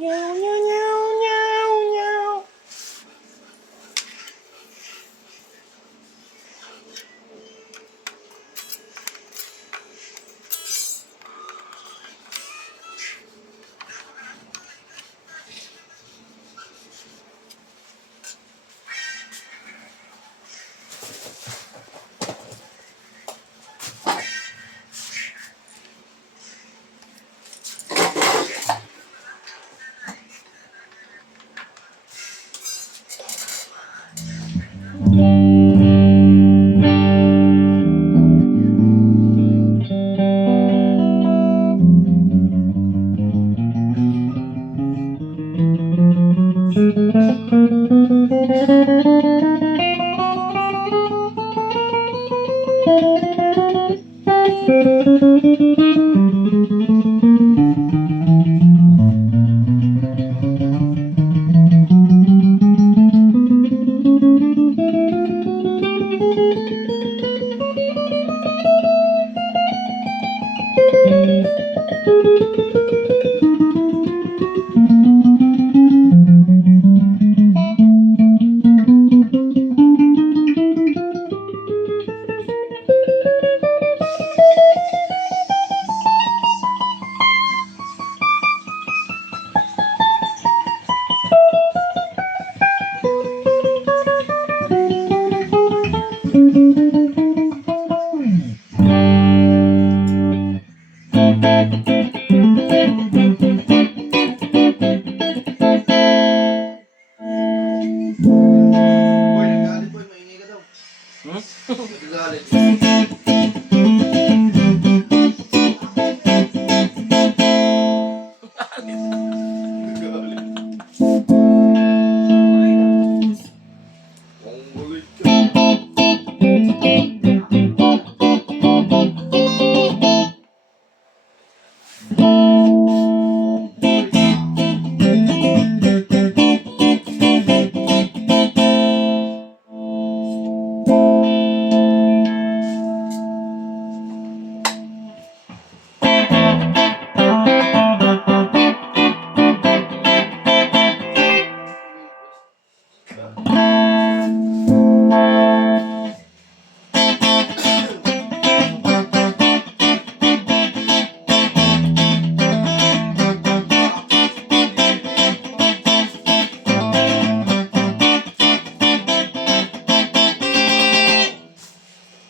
Meow, meow, meow, meow, meow. Boy, nagalit boy, maingay ka daw. Nagalit. Nagalit. Ang gulit ka.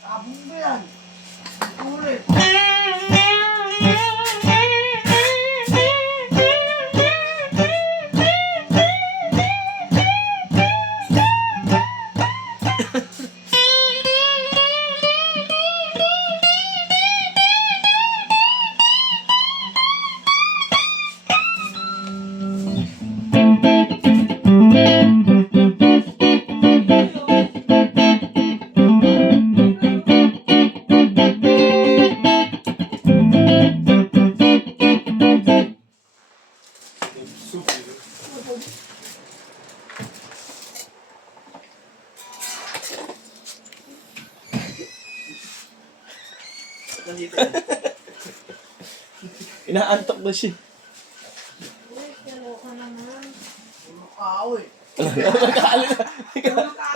Sabong ba yan? Ulit. Inaantok na siya. Aoy.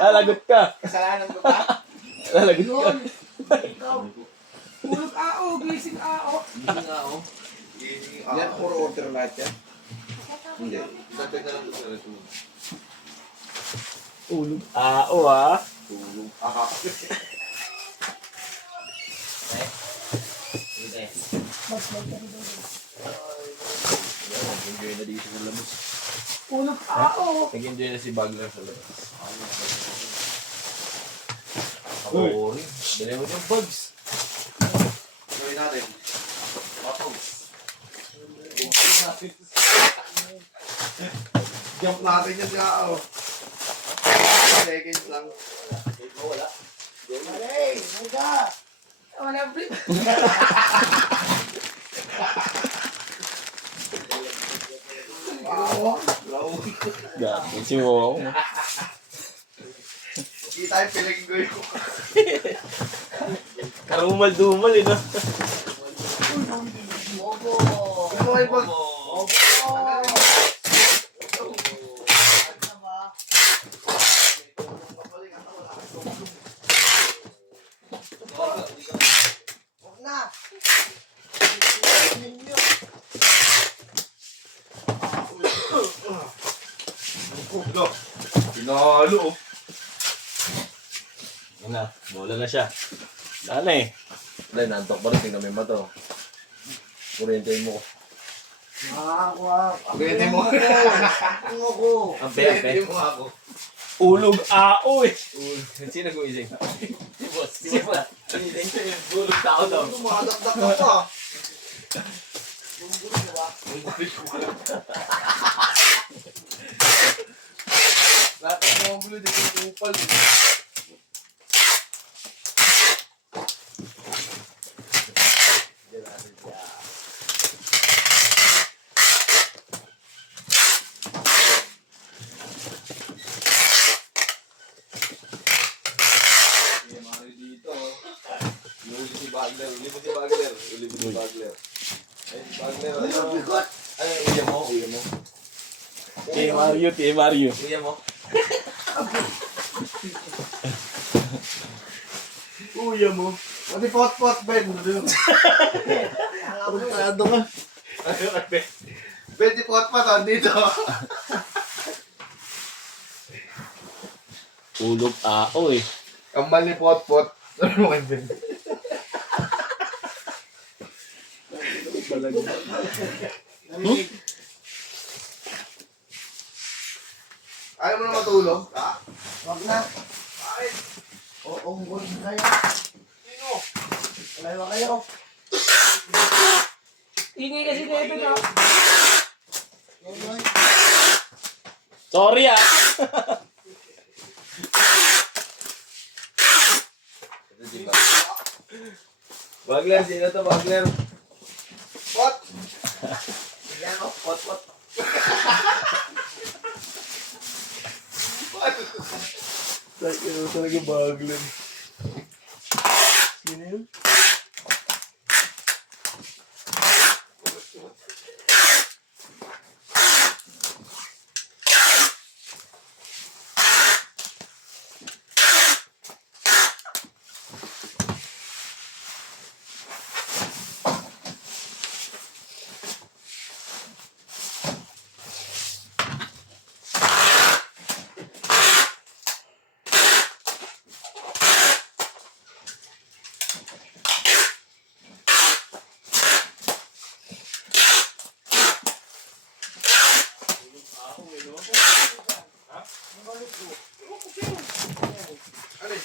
Lalagot ka. Kasalanan ko ba? Lalagot ka. Ikaw. Tulog ao, gising ao. Hindi nga ako. Yan, puro order lahat yan. Hindi. Dagdag na lang sa resume. Ulog. Ah. Tulog. Aha. Nag-enjoy na dito sa labas. Tulog ao. Nag-enjoy na si Bagler sa labas. Ako rin. Dali mo yung bugs. Gawin natin. Jump natin yan siya. 10 seconds lang. Wala. Hey, muda. Wala flip. Gagawin si Wow. Hindi tayo pilinggoy ko. Karumal-dumal eh, no? Ano kayo pag... Pinalo oh. Yan na, bola na siya. Dala eh. Dahil nantok pa rin, tingnan mo yung mata oh. Kuryente mo. Kuryente mo. Kuryente mo ako. Ulog ao eh. Sino gumising? Si boss. Si boss. Ulog tao daw. Tumadakdak ka pa. Lahat ng mga gulo dito yung upal. Uli mo si Bagler. Ay, si Bagler. Ay, uya mo. Kay Mario. Uya mo. Uya mo. Pati pot-pot, Ben. Ano ka? Ben, di pot-pot, andito. Ulog ao eh. Kambal ni pot-pot. Ano mo kay Ben? Ayaw mo na matulog? Ha? Wag na. Bakit? Oo, huwag na kayo. Sino? Wala kayo. Ingay kasi dito na. Sorry ah. Ito si Bagler, sino to Bagler? Pot! Yan o, pot. Pot! Talaga Bagler. Sino yun? Alin?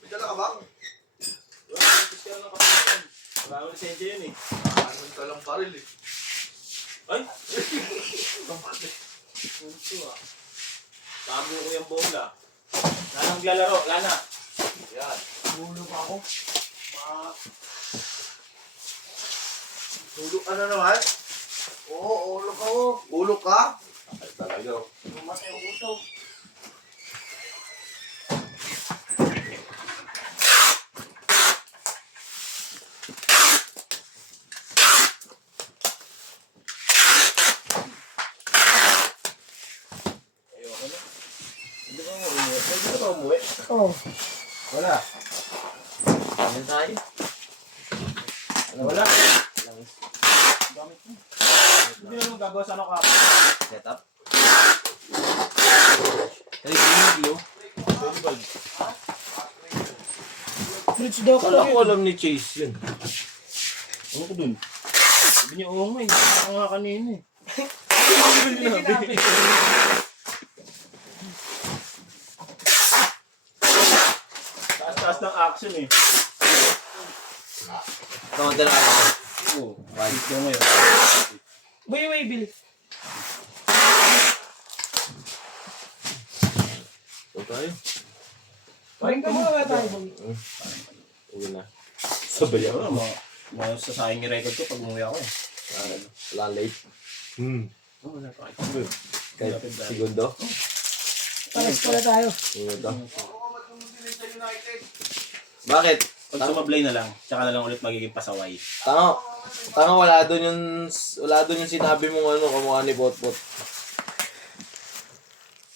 May dala ka ba? Wala akong lisensya yun eh. Anong talang baril eh. Ay! Sabi ko yung bola. Lanang lalaro, Lana. Yan. Tulog ako. Tulog ka na naman? Oo, ulog ako. Ulog ka? Ay talaga. Mamatay ako ito. Ayoko na. Hindi ba mo umuwi? Pwede ka ba umuwi? Oo. Wala. Ano tayo? Wala. Gamit mo. Hindi naman gagawa sa ano ka. Set up? Ay, video. Pwede ba? Rich daw ko Wala lang. ko alam ni Chase yun. Ano ko dun? Sabi niya, oo nga, hindi ka nga kanina eh. Taas-taas ng action eh. Kamunta na ako. Oo, balik daw ngayon. Wait, Bill. Ito tayo. Kain ka muna ba tayo, boy? Uwi na. Sabay ako. Masasayang yung record ko pag umuwi ako eh. Wala late. Oo, wala pa. Kahit segundo. Pares pala tayo. Segundo. Bakit? Pag sumablay na lang, tsaka na lang ulit magiging pasaway. Tanga wala doon yung sinabi mong ano, kamukha ni Potpot.